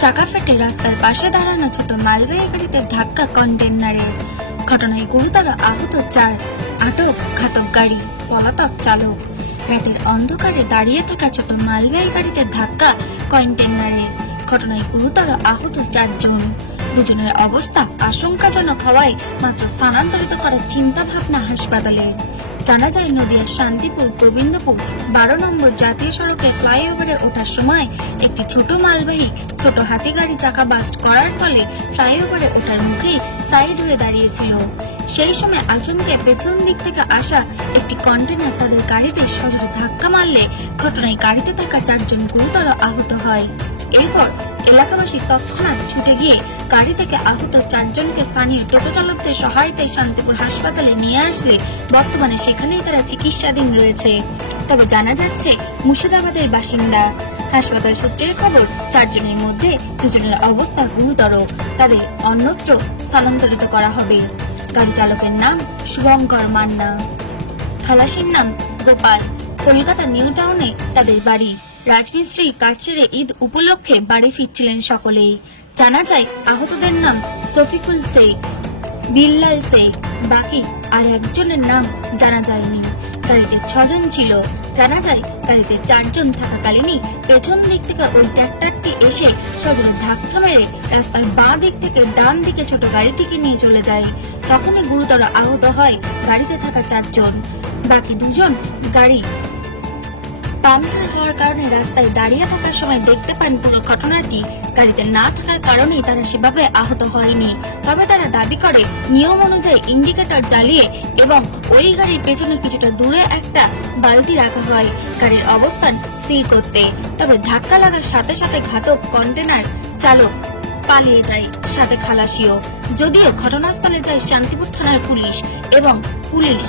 চাকা ফেটে রাস্তার পাশে দাঁড়ানো ছোট মালবাহী গাড়িতে ধাক্কা কন্টেনারের। ঘটনায় গুরুতর আহত 4, আটক ঘাতক গাড়ি, পলাতক চালক। রাতের অন্ধকারে দাঁড়িয়ে থাকা ছোট মালবাহী গাড়িতে ধাক্কা কন্টেনারের। ঘটনায় গুরুতর আহত 4 জন। দুজনের অবস্থা আশঙ্কাজনক হওয়ায় মাত্র স্থানান্তরিত করার চিন্তা ভাবনা হাসপাতালের। জানা যায় নদিয়ার শান্তিপুর গোবিন্দপুর 12 নম্বর জাতীয় সড়কে ফ্লাইওভারে ওঠার সময় একটি ছোট মালবাহী ছোট হাতি গাড়ি চাকা বাস্ট করার ফলে ফ্লাইওভারে ওঠার মুখে সাইড হয়ে দাঁড়িয়েছিল। সেই সময় আচমকে পেছন দিক থেকে আসা একটি কন্টেনার তাদের গাড়িতে সজোরে ধাক্কা মারলে ঘটনায় গাড়িতে থাকা 4 জন গুরুতর আহত হয়। এরপর এলাকাবাসী তৎক্ষণাৎ ছুটে গিয়ে গাড়ি থেকে আহত 4 জনকে স্থানীয় টোটো চালকদের সহায়তায় শান্তিপুর হাসপাতালে নিয়ে আসলে বর্তমানে সেখানেই তারা চিকিৎসাধীন রয়েছে। তবে জানা যাচ্ছে মুর্শিদাবাদের বাসিন্দা। হাসপাতাল সূত্রের খবর 4 জনের মধ্যে 2 জনের অবস্থা গুরুতর, তাদের অন্যত্র স্থানান্তরিত করা হবে। গাড়ি চালকের নাম শুভঙ্কর মান্না, খালাসির নাম গোপাল। কলকাতা নিউ টাউনে তাদের বাড়ি। রাজমিস্ত্রি কাজ ছেড়ে ঈদ উপলক্ষে বাড়ি ফিরছিলেন সকলেই। জানা যায় আহতদের নাম শফিকুল শেখ, বিল্লাল শেখ, বাকি আর একজনের নাম জানা যায়নি। গাড়িতে 6 জন ছিল। জানা যায় গাড়িতে 4 জন থাকাকালীনই পেছন দিক থেকে ওই ট্রাক্টরটি এসে সজোরে ধাক্কা মেরে রাস্তার বাঁ দিক থেকে ডান দিকে ছোট গাড়িটিকে নিয়ে চলে যায়। তখনই গুরুতর আহত হয় গাড়িতে থাকা 4 জন। বাকি 2 জন গাড়ি পাংচার হওয়ার কারণে রাস্তায় দাঁড়িয়ে থাকার সময় দেখতে পান পুরো ঘটনাটি। গাড়িতে না থাকার কারণেই তারা সেভাবে আহত হয়নি। তবে তারা দাবি করে নিয়ম অনুযায়ী ইন্ডিকেটর জ্বালিয়ে এবং ওই গাড়ির পেছনে কিছুটা দূরে একটা বালতি রাখা হয় গাড়ির অবস্থান স্থির করতে। তবে ধাক্কা লাগার সাথে সাথে ঘাতক কন্টেনার চালক পালিয়ে যায়, সাথে খালাসিও। যদিও ঘটনাস্থলে যায় শান্তিপুর থানার পুলিশ এবং পুলিশ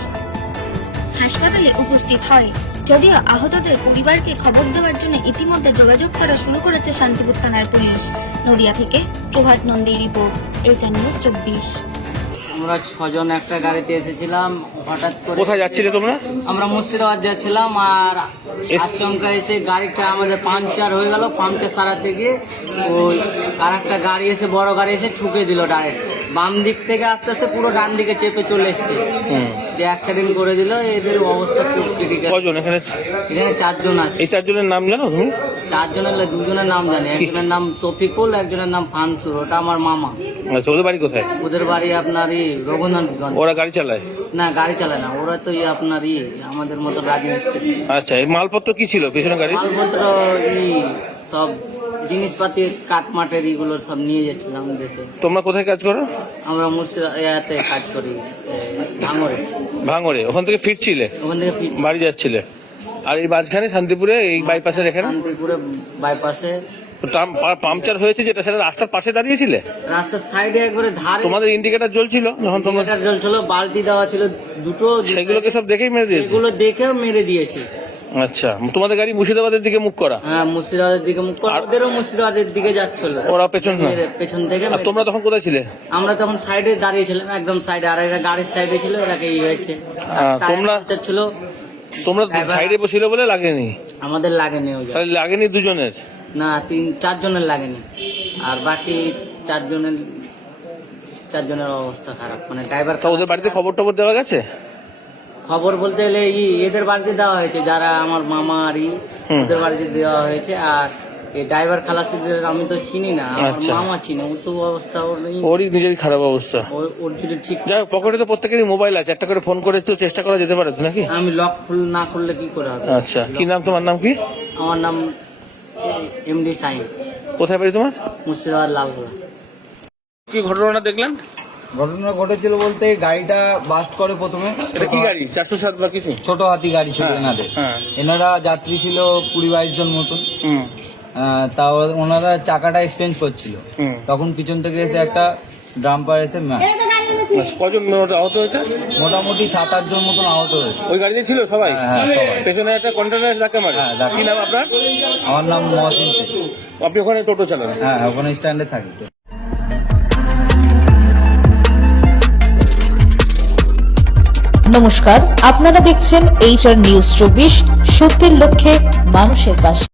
হাসপাতালে উপস্থিত হয়। যদিও আহতদের পরিবারকে খবর দেওয়ার জন্য ইতিমধ্যে যোগাযোগ করা শুরু করেছে শান্তিপুর থানার পুলিশ। নদিয়া থেকে প্রভাত নন্দী রিপোর্ট, এইচএন নিউজ 24। আমরা 6 জন একটা গাড়িতে এসেছিলাম। হঠাৎ করে কোথায় যাচ্ছিলে তোমরা? আমরা মুর্শিদাবাদ যাচ্ছিলাম, আর আচমকা এসে গাড়িটা আমাদের পাংচার হয়ে গেল। পাংচার সারাতে গিয়ে ওই আর একটা গাড়ি এসে বড় গাড়ি এসে ঠুকে দিল ডাইরেক্ট বাম দিক থেকে, আস্তে আস্তে পুরো ডান দিকে চেপে চলে এসছে। অ্যাক্সিডেন্ট করে দিল। এদের অবস্থা খুব ক্রিটিক্যাল। কজন এখানে? এখানে 4 জন আছে। এই 4 জনের নাম জানো তুমি? 4 জনের 2 জনের নাম জানি। একজনের নাম তফিকুল, একজনের নাম ফানসুর, ওটা আমার মামা। আচ্ছা, ওদের বাড়ি কোথায়? ওদের বাড়ি আপনার রঘুনাথগঞ্জ। ওরা গাড়ি চালায়? না, গাড়ি চালায় না, ওরা তো আপনার আমাদের মতো রাজমিস্ত্রি। আচ্ছা, এই মালপত্র কি ছিল পেছনে গাড়ি? মালপত্র সব জিনিসপাতি কাঠমাটের এগুলো সব নিয়ে যাচ্ছিলাম দেশে। তোমরা কোথায় কাজ করো? আমরা মুর্শিদাবাদে কাজ করি, ভাঙড়ে। ভাঙড়ে? ওখান থেকে ফিরছিলে? ওখান থেকে বাড়ি যাচ্ছিলে? আর এই মাঝখানে শান্তিপুরে এই বাইপাসের এখানে? শান্তিপুরে বাইপাসে পাংচার হয়েছে যেটা, সেটা রাস্তার পাশে দাঁড়িয়েছিলে? রাস্তার সাইডে একবারে ধারে। তোমাদের ইন্ডিকেটর জ্বলছিল যখন তোমরা? জ্বলছিল, বালতি দেওয়া ছিল 2টো। সেগুলোকে সব দেখেই মেরে দিয়েছে? এগুলো দেখেও মেরে দিয়েছে। আচ্ছা, তোমাদের গাড়ি মুর্শিদাবাদের দিকে মুখ করা? হ্যাঁ, মুর্শিদাবাদের দিকে মুখ করা। ওদেরও মুর্শিদাবাদের দিকে যাচ্ছিল। ওরা পেছন থেকে। আর তোমরা তখন কোথায় ছিলে? আমরা তখন সাইডে দাঁড়িয়েছিলাম, একদম সাইডে। আর এরা গাড়ির সাইডে ছিল, এরাকে হয়েছে। তোমরা ছিল, তোমরা সাইডে বসিল বলে লাগেনি? আমাদের লাগেনি। তাহলে লাগেনি 2 জনের? না, 4 জনের লাগেনি। আর বাকি 4 জনের অবস্থা খারাপ। মানে ড্রাইভার। ওদের বাড়িতে খবর টবর দেওয়া গেছে? খবর বলতে গেলে এদের বাড়িতে দেওয়া হয়েছে, যারা আমার মামা আর ওদের বাড়িতে দেওয়া হয়েছে। আর এই ড্রাইভার খালাসিদের আমি তো চিনি না, আমার মামা চিনি। ওর তো অবস্থা, ওরই নিজেরই খারাপ অবস্থা। ওর যদি ঠিক। যাই হোক, পকেটে তো প্রত্যেকেরই মোবাইল আছে, একটা করে ফোন করে তো চেষ্টা করা যেতে পারে নাকি? আমি লক না খুললে কি করে হবে? আচ্ছা, কি নাম তোমার? নাম কি? আমার নাম এমডি সাইন। কোথায় বাড়ি তোমার? মুর্শিদাবাদ লালগোলা। কি ঘটনা দেখলেন? ঘটনা ঘটেছিল বলতে গাড়িটা বাস্ট করে প্রথমে। এটা কি গাড়ি? 407 বা কিছু? ছোট হাতি গাড়ি ছিল এনাদের। এনারা যাত্রী ছিল 20-22 জন মতন। তাও ওনারা চাকাটা এক্সচেঞ্জ করছিল, তখন পিছন থেকে এসে একটা ড্রাম্পার এসে কজন আহত হয়েছে? মোটামুটি 7-8 জন মতন আহত হয়েছে। ওই গাড়িতে ছিল সবাই? হ্যাঁ, সবাই। পেছনে একটা কন্টেনার ধাক্কা মারে? কি নাম আপনার? আমার নাম মহসিন শেখ। আপনি ওখানে টোটো চালান? হ্যাঁ, ওখানে স্ট্যান্ডে থাকি। নমস্কার, আপনারা দেখছেন HR নিউজ 24, সত্যের লক্ষ্যে মানুষের পাশে।